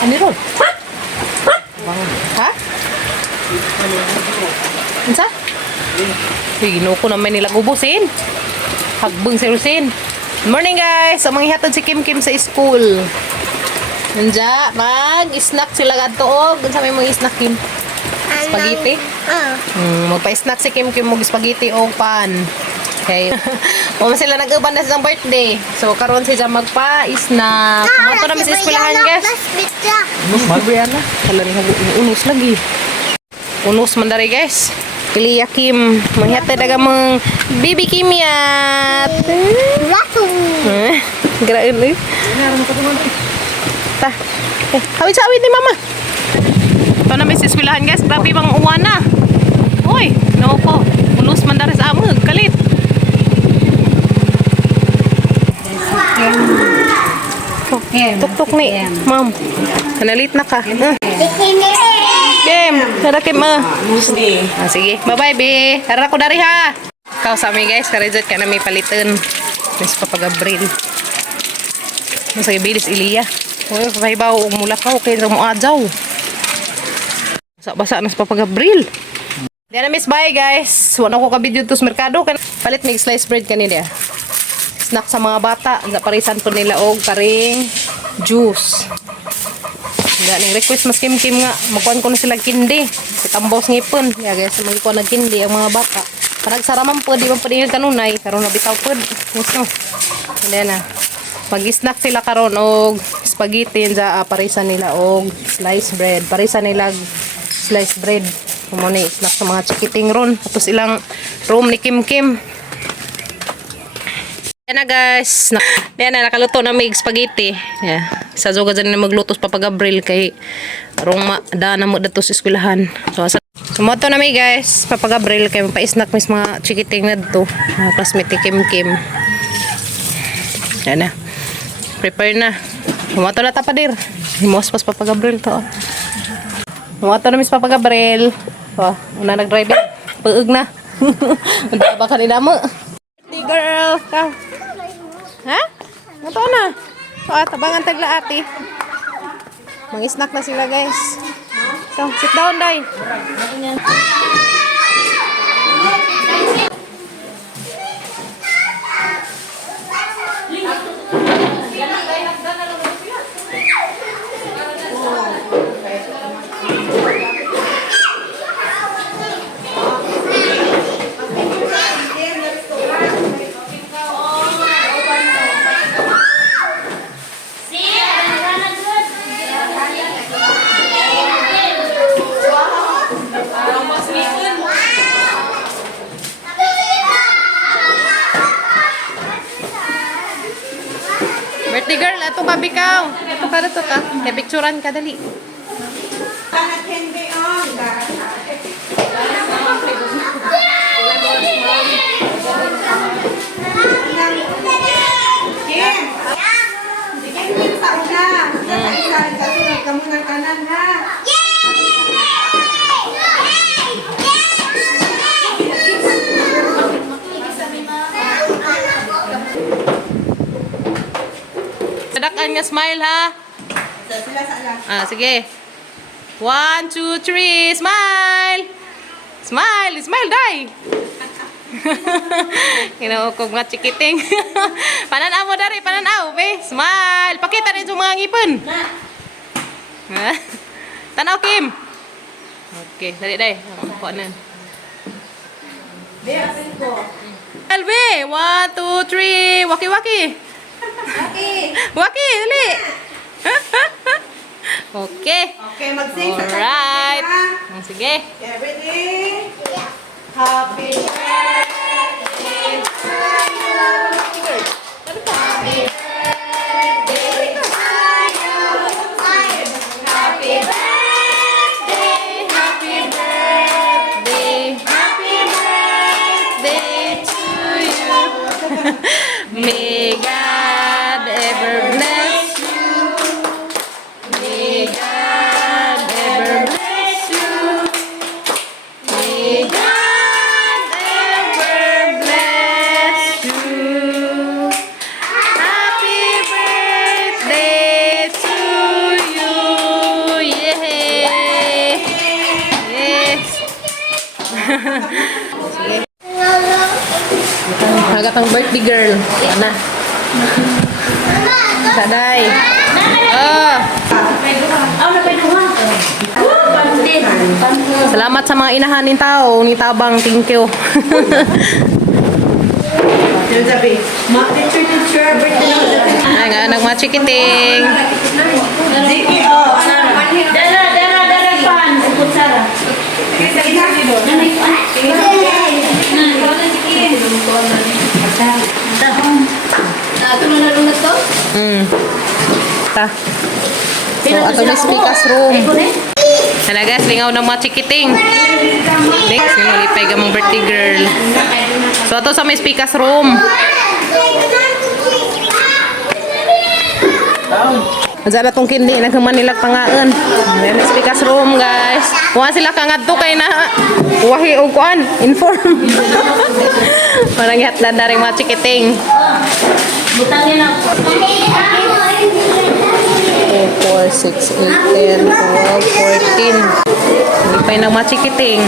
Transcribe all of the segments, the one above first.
Ano ron? Ha? Ansa? Hino ko naman nila gubusin. Hagbang si Rusin. Morning guys! So, manghihatod si Kim Kim sa school. Nandya, mag-snack sila gatoog. Sa may mga snack Kim? Spaghetti? Magpa-snack si Kim Kim mag-spaghetti o pan. Okay. Mama sila nag-uban na silang birthday. So, karon siya magpa-snack. Mato namin sa eskwelahan guys. Unos magbayana. Kala rin unos lagi. Unos mandari guys. Kiliya Kim. Manghihatod daga mong Bibi Kimyat. Gerain nih. Tah. Hawid-hawid ni mama. Ito na may siswilahan guys. Grabe bang uwan na. Uy, no po. Unos mandari sa amo. Kalit. Tuk-tuk ni. Ma'am. Kanalit na ka. Kim. Tara Kim. Sige. Bye-bye, be. Tara ko dari ha. Kau sa amin guys. Karejot ka na may palitan. Mas papagabril. Masaya bilis Iliya. Uy, papahibaw mula ka. Okay, mo adjaw. Basa-basa na sa papagabril. Diyan na miss, bye guys. Wala ko ka-video to sa merkado. Palit may slice bread kanina. Snack sa mga bata. Parisan po nila og karing juice. Ganing request mas Kim nga. Magkuhan ko na sila kindi. Itambos ngipon. Kaya guys, magkuhan na kindi ang mga bata. Panagsaraman po, di ba pa din yung kanunay. Karoon nabitaw po. Gusto. Hindi na. Mag-snack sila karon og spaghetti. Parisan nila og slice bread. Parisan nila slice bread. Kumuni, snack sa mga chikiting ron. Tapos ilang room ni Kim Kim. Yan na guys. Yan na, nakaluto na may spaghetti. Yeah. Sa zoga dyan na maglutos papagabril kay arong daan na mo dato sa eskwelahan. So, sumoto na may guys. Papagabril kay pa-snack mis mga chikiting na dato. Mga classmate ni Kim Kim. Yan na. Prepare na. Sumoto na tapadir. Himos pas papagabril to. Sumoto na mis papagabril. Oh, una nag-drive. Puug na. Manda ba kanina mo? Hey girl, ka. Ha? Nato na. Oh, tabangan tagla ati. Mang-snack na sila guys. So, sit down day. Birthday girl, ato ka bikaw. Ato ka dito ka. Kaya picturean ka dali. Sadakan nga smile ha. Ah, sige. 1, 2, 3, smile. Smile, smile day. Kinaukog mga chikiting. Pananaw mo dari, pananaw, be. Smile. Pakita rin sa mga ngipon. Tanaw Kim. Okay, dali day. Kuanan. Be, asin ko. Albe, 1, 2, 3. Waki-waki. Waki, dali. Okay. Okay, mag-sing sa alright. Sige. Okay, ready? Happy birthday to you. Happy birthday to you. Happy birthday, happy birthday, happy birthday to you. May God ever bless you. May God ever bless you. May God ever bless you. Happy birthday to you. Sige. Hagatang birthday girl. Ana. Saday. Oh. Salamat sa mga inahanin tao ni Tabang. Thank you. Yung sabi, teacher, birthday na. Ay nga, nagmachikiting. Sige, oh. Dara, pan. Kutsara. Ta. So, ato ni speakers room. Hala guys, lingaw ng mga chikiting. Next, yung malipay ka mong birthday girl. So, ato sa may speakers room. Diyan na tong kindi, nagkaman nila pangaan. Ayan ang speakers room, guys. Kuha sila kangadto kay na wahi o kuan, inform. Parang ihatlan na rin mga chikiting. Butangin ako. 2, 4, 6, 8, 10, 12, 14. Malipay ng mga chikiting.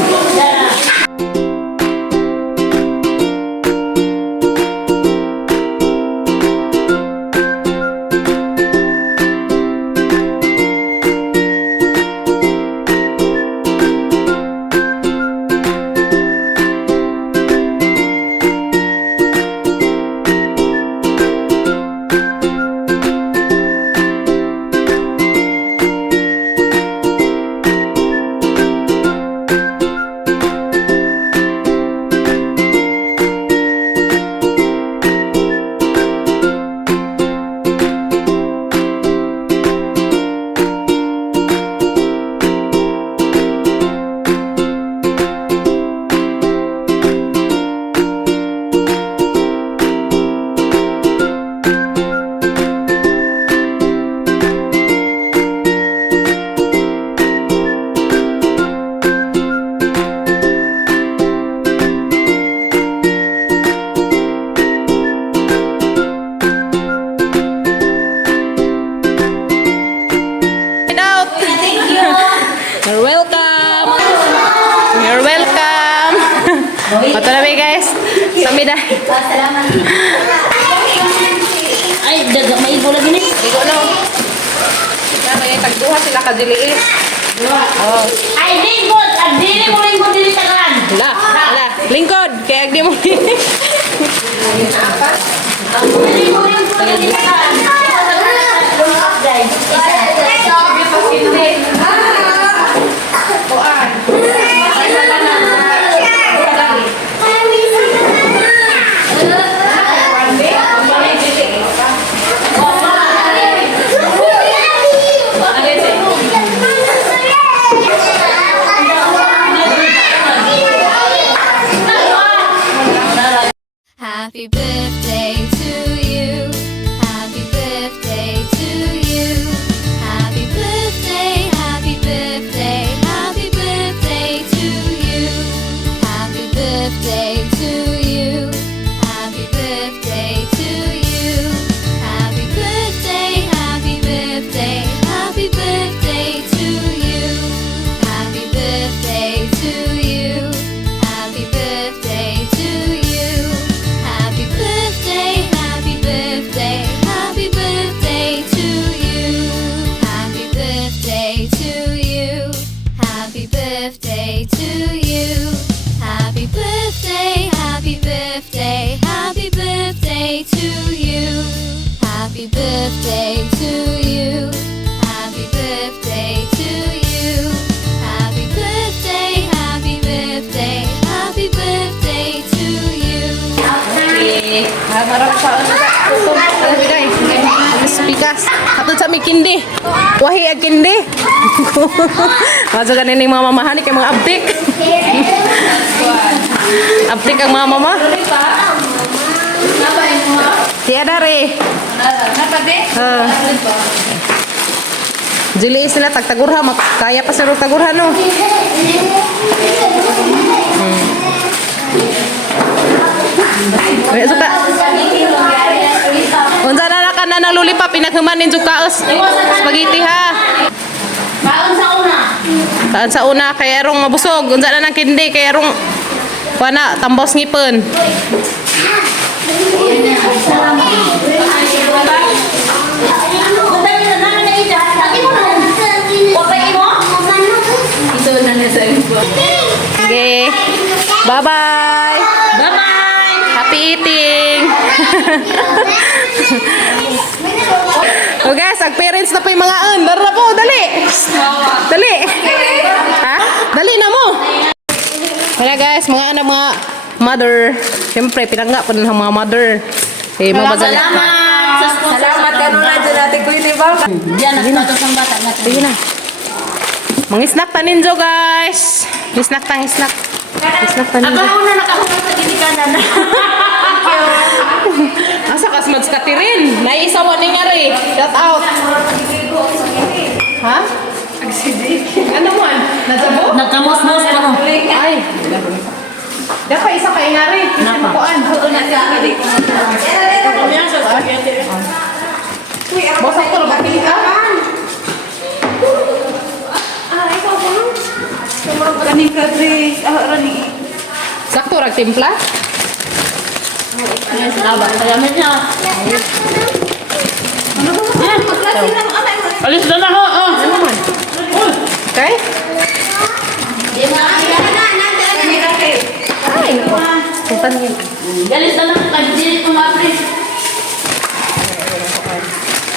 You're welcome. You're welcome. Ito na ba guys? Samida. Salamat. Ay, daga may ibo lagi ni. Igo no. Kaya tagduha sila ka dili. Oh. Ay, lingkod. Ang dili mo lingkod dili tagaan. Hala. Lingkod. Kaya agdi mo. Dili mo lingkod dili tagaan. Happy birthday to you. Happy birthday to you. Happy birthday, happy birthday, happy birthday to you. Happy birthday to you. Happy birthday to you. Happy birthday, happy birthday, happy birthday to you. Happy birthday to you. Happy birthday to you. Happy birthday, happy birthday, happy birthday to you. Happy birthday to you. Happy birthday to you. Happy birthday, happy birthday, happy birthday to you. Happy birthday to you. Happy birthday to you. Happy birthday, happy birthday, happy birthday to you. Marap sa tutok. Bigay. Speakers. Atod sa may kindi. Wahi ag kindi. Maso ganin ni mga mamahan kay mga abdik. Abdik ang mga mama. Tiada re. Jili sila tagtagurha kaya pa sila tagurha no. Wala suka. Unsa na ka na nalulipa pinaghumanin sukaos. Spaghetti ha. Baon sa una. Taan sa una kay arong mabusog. Unsa na nang kindi kay arong Kuana, tambos ngipon. Okay. Bye-bye. Bye-bye! Happy eating. Oh guys, ang parents na po yung mga Dara na po, dali. Dali. Ha? Dali na mo. Kaya guys, mga anak, mga mother. Siyempre, pinangga po ng mga mother. Eh, mabazal. Salamat ka nung nandiyan natin ko yun, ba? Diyan, nagtatos ang bata natin. Sige na. Mga snack tanin jo guys. Snack tang snack. Snack tanin jo. Ako na nakahunod sa ginikanan. Asa kas mads katirin. Naisawa ni nga rin. Shout out. Ha? Ano mo? Nazabo? Nagkamos-mos ka mo. Ay. Dapat isa kay nga rin. Nakuan. Bosak ko ba ka? Kaning ka, Grace. Rani. Sakto rag timpla. Salamat. Salamat niya. Magklase ng amay mo. Alis na ako. Okay? Ay, nako. Puntan niyo. Galis na lang. Pag-dilit mo ma-press.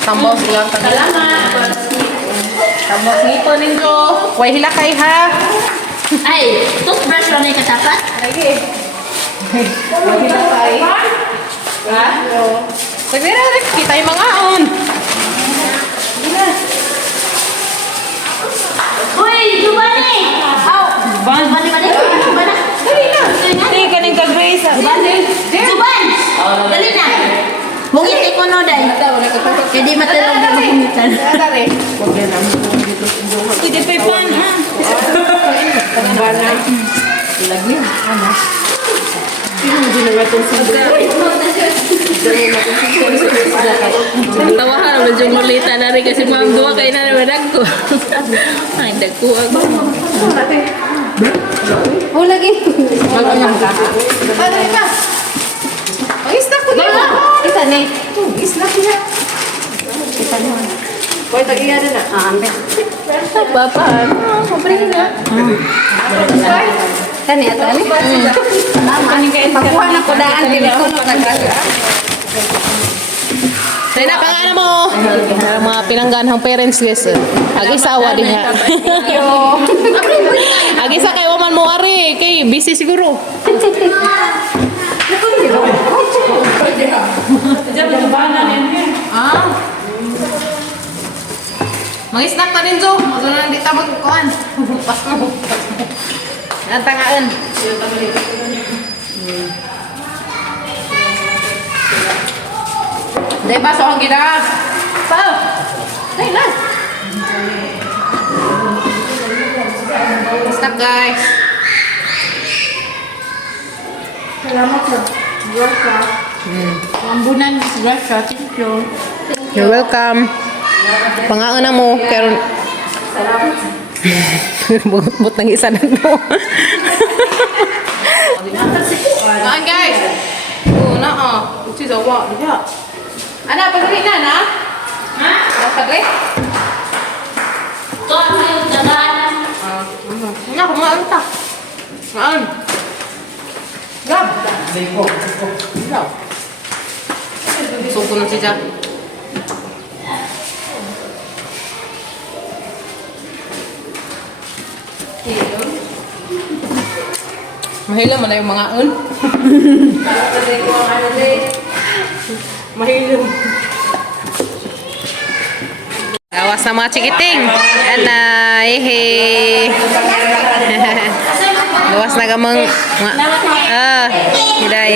Tambos lang. Salamat. Tambos ngipon ninyo. Way hilakay ha. Ay, toothbrush lang yung katapat. Lagi. Way hilakay. Ha? Sagbira, kita yung mga on. Uy, Juban eh! Aw! Juban eh, Juban na. Dali na. Hindi, kaning ka, Grace. Juban! Dali na. Mungiti ko no, day. Kaya di matalong na mahingitan. Dari. Hindi pa pan, ha? Tawahan, medyo mulita na rin kasi mga dua kayo na naman ako. Ay, dagko ako. Oh, lagi. Mag-anang ka. Dali ka. Mag-snack ko dito. Isa ni. Snack niya. Isa niya. Hoy, tag-iya rin na. Ambe. Papa. Kompreh na. Kani ato ani? Kaning ka, pagkuha na ko daan dili ko Dahil na, pangalan mo. Mga pinangganhang parents, guys. Ag-isawa diha. Ag-isa kay Waman mo, ari. Kay busy siguro. Mga snack pa rin, Jo. Maso na hindi ka magkuhan. Pas mo. Ang tangaan. Dahil ba, so ang gina. Pao. Dahil lang. Snack, guys. Salamat sa Russia. Lambunan sa Russia. Thank you. You're welcome. Pangaan na mo. Pero... But nang isa na mo. Kaan, guys. Oo na, ah. Uchi, zawa. Diya. Ana, pagkari na, na? Ha? Pagkari? Ito ang yung dagaan. Nga, kumaan ta. Maan. Gab. Gab. Gusto ko na siya. Mahila man na yung mga un. Mahila. Awas na mga chikiting. Anay. Awas na gamang. Hiday.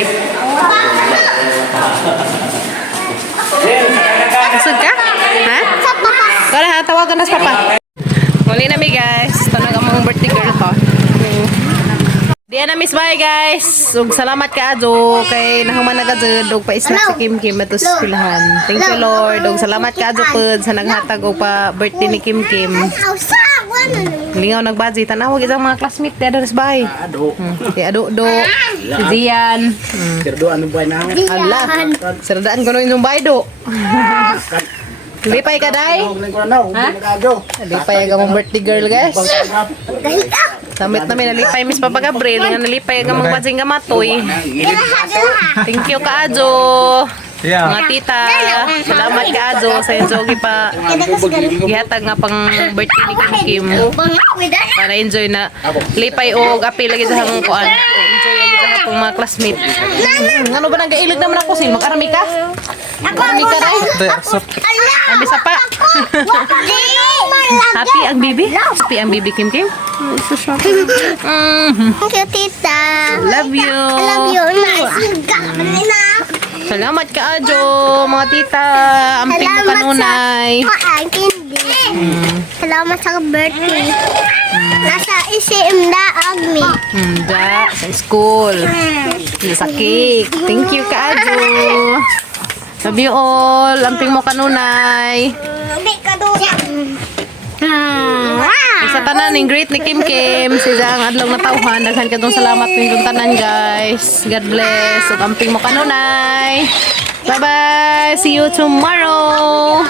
Masud ka? Ha? Kaya ha, tawagan na sa papa. Muli na mi guys. Ito na gamang birthday girl ko. Diyan na miss bye guys. Ug salamat ka adto kay nahuman na gajud og pa-snack si Kim Kim ato sa eskwelahan. Thank you Lord. Ug salamat ka adto pud sa naghatag og pa birthday ni Kim Kim. Lingaw nagbadzi tanawag isang mga classmate di ada sa bahay. Ado. Si Ado-do, si Zian. Sirdo ano ba na? Ala, serdaan ko nung bahay do. Lipay ka, day? Lipay ka mong birthday girl, guys. Samit namin, nalipay Miss Papa Gabriel. Nga nalipay ka mong bansing gamatoy. Thank you, ka, Ajo. Mga tita. Salamat, ka, Ajo. Sa enjoy pa. Gihatag nga pang birthday ni Kim Kim. Para enjoy na. Lipay o apil lagi sa hangong kuan. Enjoy lagi sa hapong mga classmate. Ano ba nang gailig naman ako, Sil? Mag-arami ka? Mag-arami ka, day? Ang bisa pa. Happy ang bibi? Happy ang bibi, Kim Kim? Thank you, tita. Love you. Love you. Nice. Salamat ka, Ajo. Mga tita. Amping mo kanunay. Ang hindi. Salamat sa birthday. Nasa isim na agmi. Da, sa school. Sa cake. Thank you ka, Ajo. Love you all. Amping mo kanunay. Hindi ka doon. Isa tanan ning great ni Kim Kim. Sa ang adlaw na tawhan. Daghan kadtong salamat ning tanan, guys. God bless. Ug amping mo kanunay. Bye-bye. See you tomorrow.